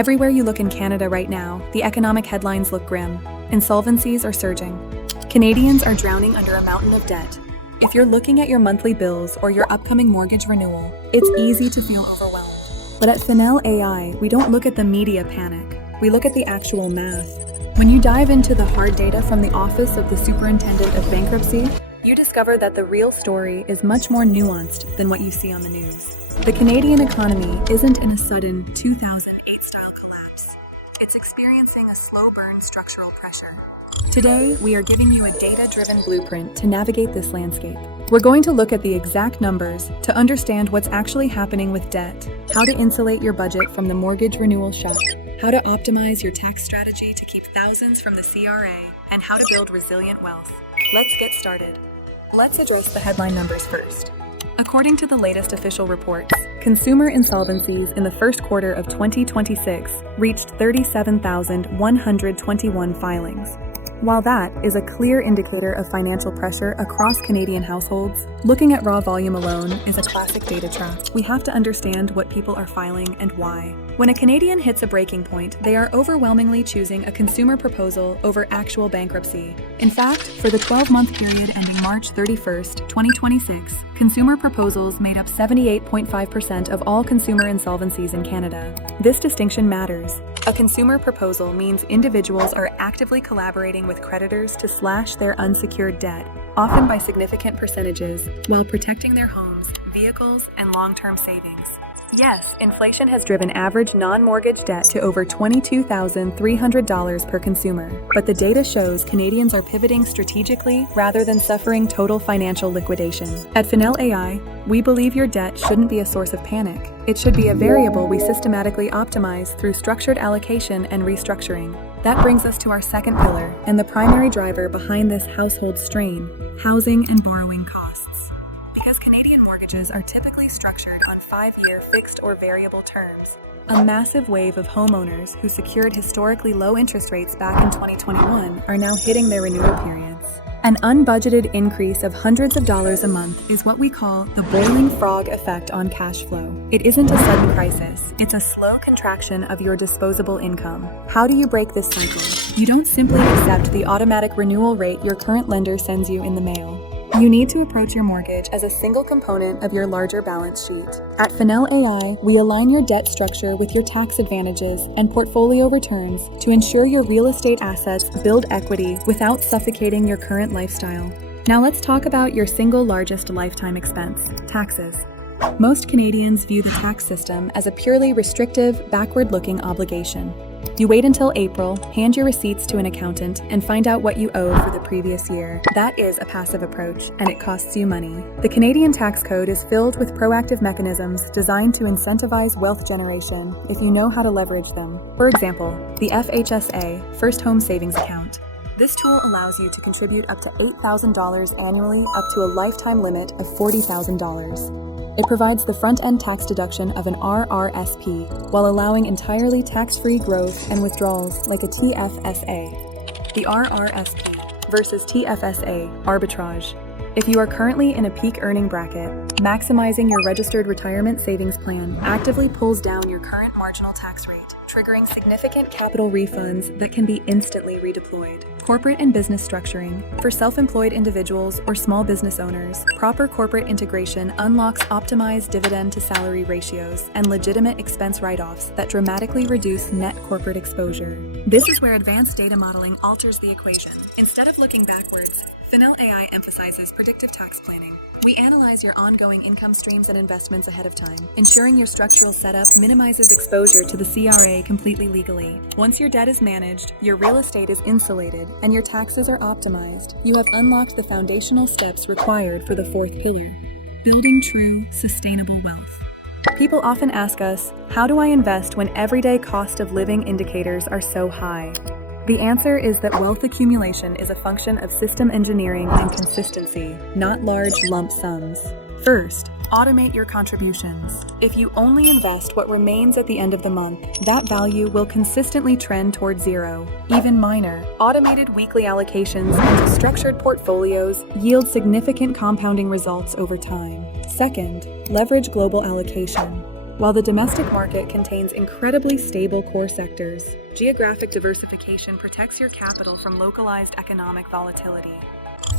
Everywhere you look in Canada right now, the economic headlines look grim. Insolvencies are surging. Canadians are drowning under a mountain of debt. If you're looking at your monthly bills or your upcoming mortgage renewal, it's easy to feel overwhelmed. But at Finel AI, we don't look at the media panic. We look at the actual math. When you dive into the hard data from the Office of the Superintendent of Bankruptcy, you discover that the real story is much more nuanced than what you see on the news. The Canadian economy isn't in a sudden 2008-style collapse. It's experiencing a slow burn structural pressure. Today, we are giving you a data-driven blueprint to navigate this landscape. We're going to look at the exact numbers to understand what's actually happening with debt, how to insulate your budget from the mortgage renewal shock, how to optimize your tax strategy to keep thousands from the CRA, and how to build resilient wealth. Let's get started. Let's address the headline numbers first. According to the latest official reports, consumer insolvencies in the first quarter of 2026 reached 37,121 filings. While that is a clear indicator of financial pressure across Canadian households, looking at raw volume alone is a classic data trap. We have to understand what people are filing and why. When a Canadian hits a breaking point, they are overwhelmingly choosing a consumer proposal over actual bankruptcy. In fact, for the 12-month period ending March 31st, 2026, consumer proposals made up 78.5% of all consumer insolvencies in Canada. This distinction matters. A consumer proposal means individuals are actively collaborating with creditors to slash their unsecured debt, often by significant percentages, while protecting their homes, vehicles, and long-term savings. Yes, inflation has driven average non-mortgage debt to over $22,300 per consumer, but the data shows Canadians are pivoting strategically rather than suffering total financial liquidation. At Finel AI, we believe your debt shouldn't be a source of panic. It should be a variable we systematically optimize through structured allocation and restructuring. That brings us to our second pillar and the primary driver behind this household strain: housing and borrowing costs. Because Canadian mortgages are typically structured on 5-year fixed or variable terms, a massive wave of homeowners who secured historically low interest rates back in 2021 are now hitting their renewal periods. An unbudgeted increase of hundreds of dollars a month is what we call the boiling frog effect on cash flow. It isn't a sudden crisis, it's a slow contraction of your disposable income. How do you break this cycle? You don't simply accept the automatic renewal rate your current lender sends you in the mail. You need to approach your mortgage as a single component of your larger balance sheet. At Finel AI, we align your debt structure with your tax advantages and portfolio returns to ensure your real estate assets build equity without suffocating your current lifestyle. Now let's talk about your single largest lifetime expense: taxes. Most Canadians view the tax system as a purely restrictive, backward-looking obligation. You wait until April, hand your receipts to an accountant, and find out what you owe for the previous year. That is a passive approach, and it costs you money. The Canadian tax code is filled with proactive mechanisms designed to incentivize wealth generation if you know how to leverage them. For example, the FHSA, First Home Savings Account. This tool allows you to contribute up to $8,000 annually up to a lifetime limit of $40,000. It provides the front-end tax deduction of an RRSP while allowing entirely tax-free growth and withdrawals like a TFSA. The RRSP versus TFSA arbitrage. If you are currently in a peak earning bracket, maximizing your registered retirement savings plan actively pulls down your current marginal tax rate, triggering significant capital refunds that can be instantly redeployed. Corporate and business structuring. For self-employed individuals or small business owners, proper corporate integration unlocks optimized dividend to salary ratios and legitimate expense write-offs that dramatically reduce net corporate exposure. This is where advanced data modeling alters the equation. Instead of looking backwards, Finel AI emphasizes predictive tax planning. We analyze your ongoing income streams and investments ahead of time, ensuring your structural setup minimizes exposure to the CRA completely legally. Once your debt is managed, your real estate is insulated, and your taxes are optimized, you have unlocked the foundational steps required for the fourth pillar: building true, sustainable wealth. People often ask us, how do I invest when everyday cost of living indicators are so high? The answer is that wealth accumulation is a function of system engineering and consistency, not large lump sums. First, automate your contributions. If you only invest what remains at the end of the month, that value will consistently trend toward zero. Even minor, automated weekly allocations into structured portfolios yield significant compounding results over time. Second, leverage global allocation. While the domestic market contains incredibly stable core sectors, geographic diversification protects your capital from localized economic volatility.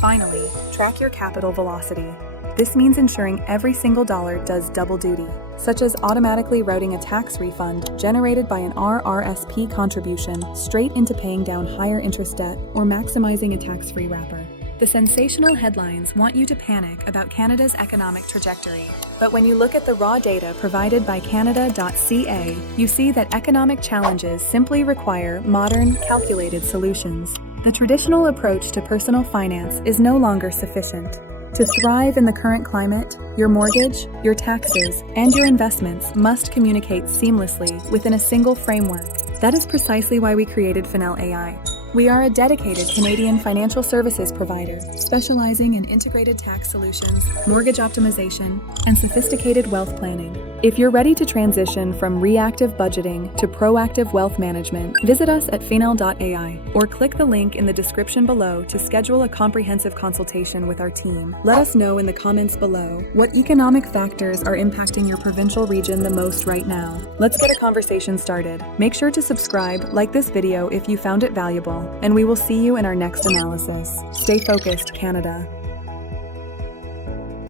Finally, track your capital velocity. This means ensuring every single dollar does double duty, such as automatically routing a tax refund generated by an RRSP contribution straight into paying down higher interest debt or maximizing a tax-free wrapper. The sensational headlines want you to panic about Canada's economic trajectory. But when you look at the raw data provided by Canada.ca, you see that economic challenges simply require modern, calculated solutions. The traditional approach to personal finance is no longer sufficient. To thrive in the current climate, your mortgage, your taxes, and your investments must communicate seamlessly within a single framework. That is precisely why we created Finel AI. We are a dedicated Canadian financial services provider, specializing in integrated tax solutions, mortgage optimization, and sophisticated wealth planning. If you're ready to transition from reactive budgeting to proactive wealth management, visit us at finel.ai or click the link in the description below to schedule a comprehensive consultation with our team. Let us know in the comments below what economic factors are impacting your provincial region the most right now. Let's get a conversation started. Make sure to subscribe, like this video if you found it valuable, and we will see you in our next analysis. Stay focused, Canada.